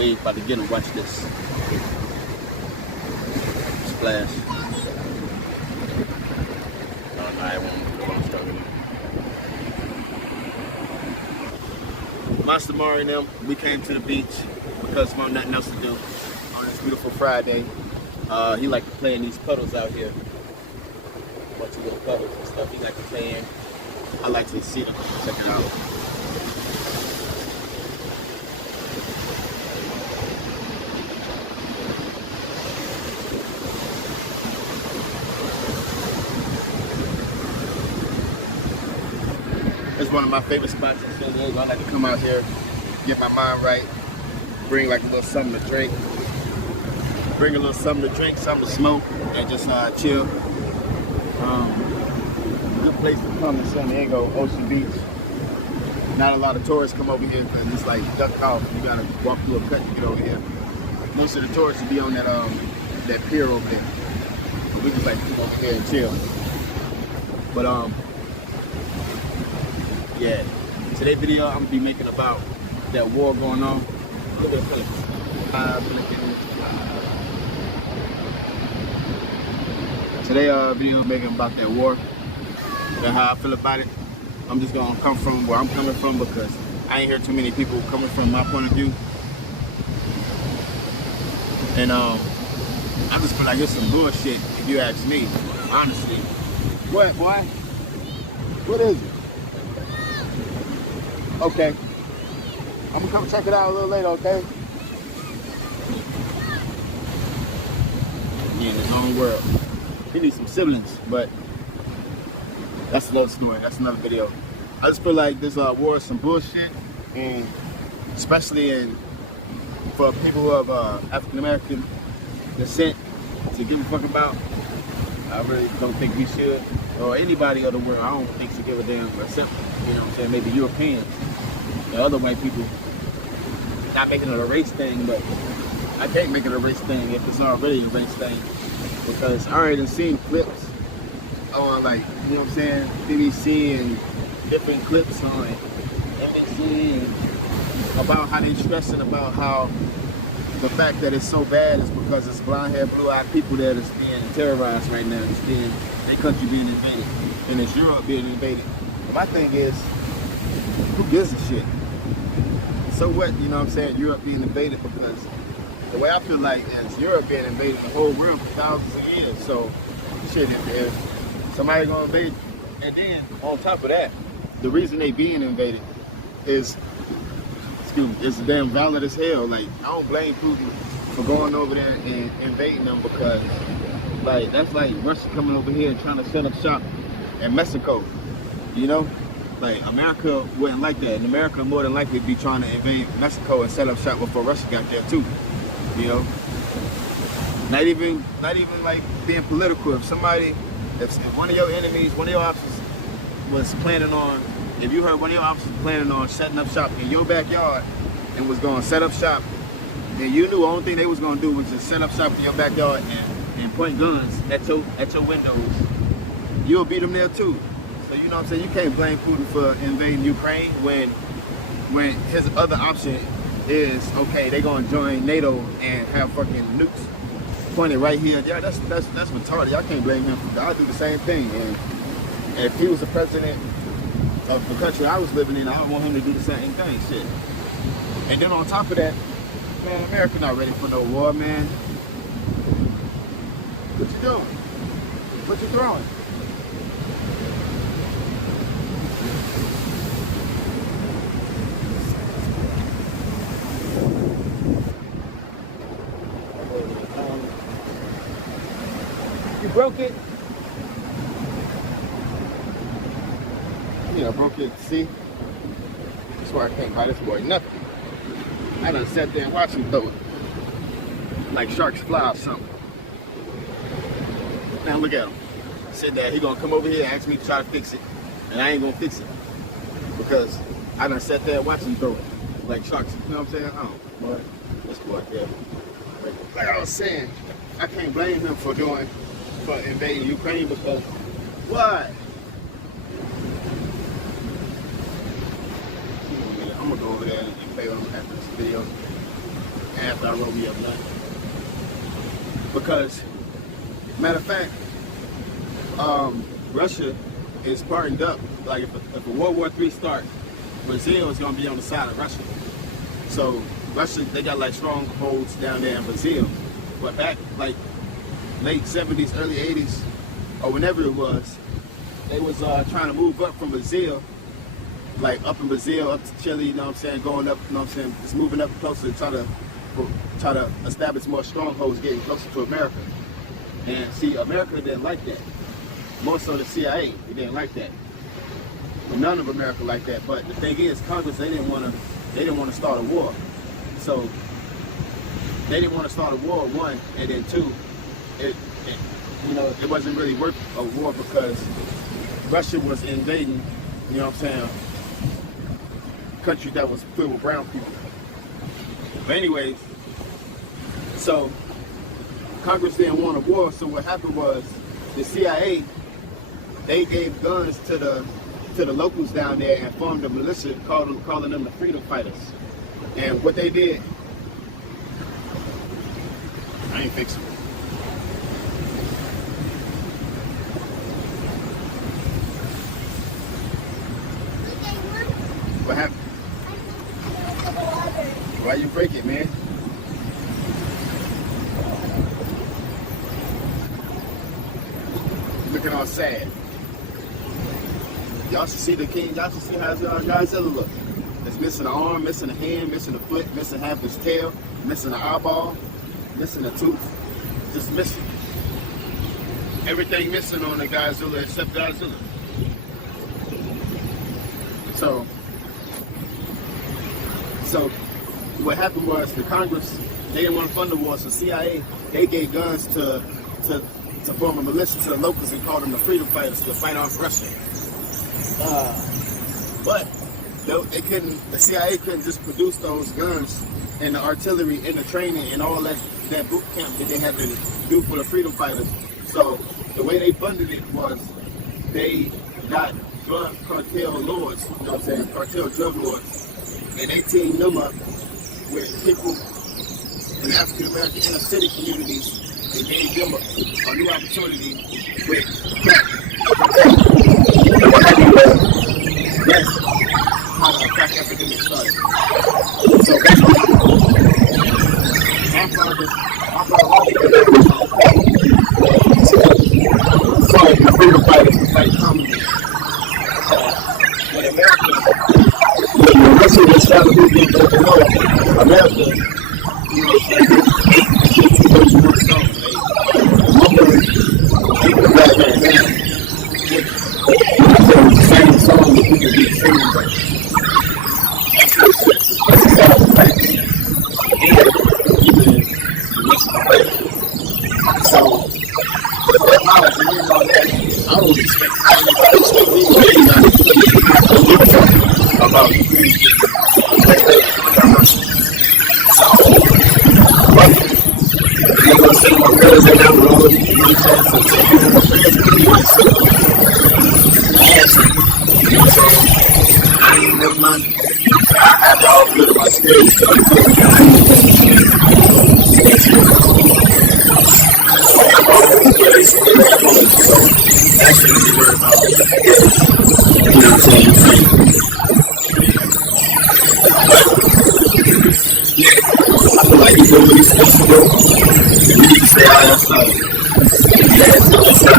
wave about to get him. Watch this. Splash. Oh, no, I won't start with him. Monster Mario and them, we came to the beach because we have nothing else to do on this beautiful Friday. He like to play in these puddles out here. A bunch of little puddles and stuff. He like to play in. I like to see them. Check it out. It's one of my favorite spots in San Diego. I like to come out here, get my mind right, bring like a little something to drink, something to smoke, and just chill. Good place to come in San Diego, Ocean Beach. Not a lot of tourists come over here because it's like duck off. You gotta walk through a cut to get over here. Most of the tourists will be on that pier over there. But we just like to come over here and chill. But yeah, today's video I'm gonna be making about that war going on. Look at the Today video making about that war and how I feel about it. I'm just gonna come from where I'm coming from because I ain't hear too many people coming from my point of view. And I just feel like it's some bullshit if you ask me, honestly. What, boy? What is it? Okay. I'm gonna come check it out a little later, okay? Yeah, in his own world. He needs some siblings, but that's another story. That's another video. I just feel like this war is some bullshit, and especially for people who have African American descent to give a fuck about. I really don't think we should, or anybody of the world. I don't think should give a damn, except, you know what I'm saying, maybe Europeans, the other white people. Not making it a race thing, but I can't make it a race thing if it's already a race thing, because I already seen clips on, like, you know what I'm saying, BBC and different clips on NBC about how they stressing about how the fact that it's so bad is because it's blonde-haired, blue-eyed people that is being terrorized right now. It's their country being invaded, and it's Europe being invaded. But my thing is, who gives a shit? So what, you know what I'm saying, Europe being invaded, because the way I feel like is Europe being invaded the whole world for thousands of years. So shit, if somebody gonna invade, and then on top of that, the reason they being invaded is, it's damn valid as hell. Like, I don't blame Putin for going over there and invading them, because like that's like Russia coming over here and trying to set up shop in Mexico, you know? Like, America wouldn't like that. And America more than likely be trying to invade Mexico and set up shop before Russia got there too. You know? Not even like being political. If one of your enemies, one of your officers was planning on, if you heard one of your officers planning on setting up shop in your backyard and was gonna set up shop, and you knew the only thing they was gonna do was just set up shop in your backyard and point guns at your windows, you'll beat them there too. So, you know what I'm saying, you can't blame Putin for invading Ukraine when his other option is, okay, they gonna join NATO and have fucking nukes pointed right here. Yeah, that's retarded. Y'all can't blame him for that. I'll do the same thing. And if he was the president of the country I was living in, I would want him to do the same thing. Shit. And then on top of that, man, America not ready for no war, man. What you doing? What you throwing? You broke it? Yeah, I broke it. See? That's why I can't buy this boy nothing. I done sat there and watched him throw it. Like sharks fly or something. Now look at him. Said that he gonna come over here and ask me to try to fix it. And I ain't gonna fix it. Because I done sat there and watched him throw it. Like sharks. You know what I'm saying? Oh, boy. This boy there. Like I was saying, I can't blame him for invading Ukraine, because why? I'm gonna go over there and play with him after this video. after I wrote me up nothing. Because, matter of fact, Russia is partnered up. Like if a World War III starts, Brazil is going to be on the side of Russia. So Russia, they got like strongholds down there in Brazil. But back like late 70s, early 80s, or whenever it was, they was trying to move up from Brazil, like up in Brazil, up to Chile, you know what I'm saying, going up, you know what I'm saying, just moving up closer to try to establish more strongholds, getting closer to America. And see, America didn't like that. More so the CIA, they didn't like that. But none of America liked that. But the thing is, Congress, they didn't want to start a war. So they didn't want to start a war, one, and then two, it wasn't really worth a war because Russia was invading, you know what I'm saying, a country that was filled with brown people. But anyways, so Congress didn't want a war, so what happened was the CIA, they gave guns to the locals down there and formed a militia calling them the freedom fighters. And what they did, I ain't fixing it. What happened? Why you break it, man? Looking all sad. Y'all should see the king. Y'all should see how Godzilla look. It's missing an arm, missing a hand, missing a foot, missing half his tail, missing an eyeball, missing a tooth. Just missing. Everything missing on the Godzilla except Godzilla. So what happened was the Congress, they didn't want to fund the war, so CIA, they gave guns to form a militia to the locals and called them the freedom fighters to fight off Russia. But the CIA couldn't just produce those guns and the artillery and the training and all that boot camp that they had to do for the freedom fighters. So the way they funded it was they got drug cartel lords, you know what I'm saying, cartel drug lords, and they teamed them up with people in African American inner city communities and gave them a new opportunity with crack. That's how the crack epidemic started. So that's what my father fight the freedom fighters to fight communism. In America, when Russia was trying to move into the war, America, you know, black man down. The same song that people get singing, but that's all the facts. So, I don't expect about I ain't never mind. I have to all good about skills. That's what I'm worried about. You know what I'm saying? I feel like you know what you're supposed to do. You need to stay out outside. Yeah, it's not